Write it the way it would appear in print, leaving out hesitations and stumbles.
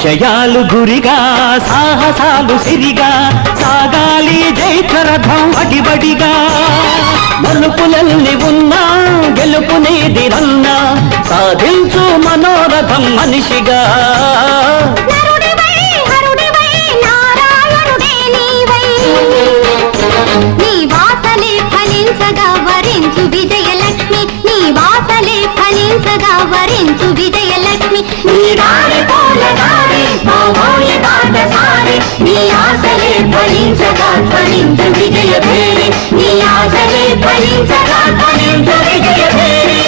ఆశయాలు గురిగా సాహసాలు సిరిగా సాగాలి జైత్రరథం వడివడిగా మలుపులల్లి ఉన్నా గెలుపునేదిరన్నా సాధించు మనోరథం మనిషిగా నీ వాసలే ఫలించగా వరించు విజయలక్ష్మి నీ వాసలే ఫలించగా వరించు విజయలక్ష్మి నీ దారి పూలదారి మావోయ బాటసారి నీ ఆశలే ఫలించగా ఫలించు విజయభేరి నీ ఆశలే ఫలించగా ఫలించు విజయభేరి